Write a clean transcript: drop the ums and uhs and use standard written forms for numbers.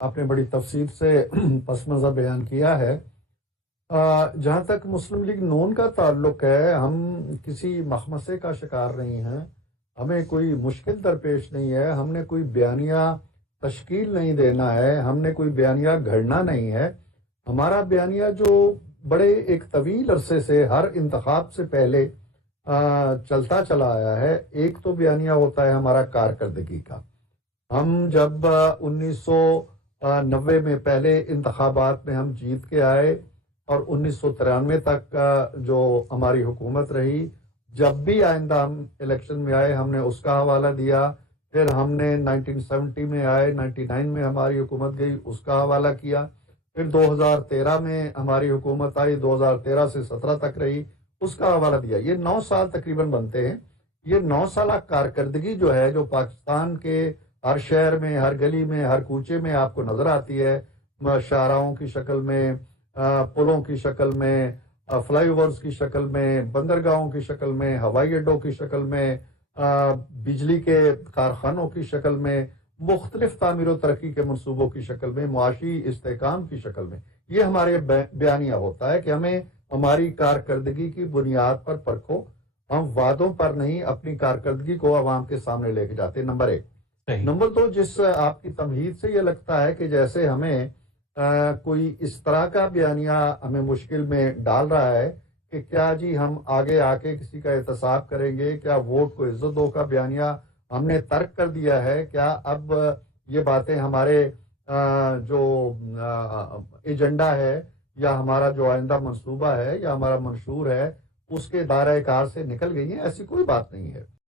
آپ نے بڑی تفصیل سے پس منظر بیان کیا ہے۔ جہاں تک مسلم لیگ نون کا تعلق ہے، ہم کسی مخمصے کا شکار نہیں ہیں، ہمیں کوئی مشکل درپیش نہیں ہے، ہم نے کوئی بیانیہ تشکیل نہیں دینا ہے، ہم نے کوئی بیانیہ گھڑنا نہیں ہے۔ ہمارا بیانیہ جو بڑے ایک طویل عرصے سے ہر انتخاب سے پہلے چلتا چلا آیا ہے، ایک تو بیانیہ ہوتا ہے ہمارا کارکردگی کا۔ ہم جب 1990 میں پہلے انتخابات میں ہم جیت کے آئے اور 1993 تک جو ہماری حکومت رہی، جب بھی آئندہ ہم الیکشن میں آئے ہم نے اس کا حوالہ دیا، پھر ہم نے 1970 میں آئے، 99 میں ہماری حکومت گئی، اس کا حوالہ کیا، پھر 2013 میں ہماری حکومت آئی، 2013 سے 17 تک رہی، اس کا حوالہ دیا۔ یہ 9 سال تقریباً بنتے ہیں۔ یہ 9 سالہ کارکردگی جو ہے، جو پاکستان کے ہر شہر میں، ہر گلی میں، ہر کوچے میں آپ کو نظر آتی ہے، شاہراہوں کی شکل میں، پلوں کی شکل میں، فلائی اوورز کی شکل میں، بندرگاہوں کی شکل میں، ہوائی اڈوں کی شکل میں، بجلی کے کارخانوں کی شکل میں، مختلف تعمیر و ترقی کے منصوبوں کی شکل میں، معاشی استحکام کی شکل میں۔ یہ ہمارے بیانیہ ہوتا ہے کہ ہمیں ہماری کارکردگی کی بنیاد پر پرکھو، ہم وعدوں پر نہیں اپنی کارکردگی کو عوام کے سامنے لے کے جاتے۔ نمبر 1۔ نمبر 2، جس آپ کی تمہید سے یہ لگتا ہے کہ جیسے ہمیں کوئی اس طرح کا بیانیہ ہمیں مشکل میں ڈال رہا ہے کہ کیا جی ہم آگے آ کے کسی کا احتساب کریں گے، کیا ووٹ کو عزت دو کا بیانیہ ہم نے ترک کر دیا ہے، کیا اب یہ باتیں ہمارے جو ایجنڈا ہے یا ہمارا جو آئندہ منصوبہ ہے یا ہمارا منشور ہے اس کے دائرۂ کار سے نکل گئی ہیں؟ ایسی کوئی بات نہیں ہے۔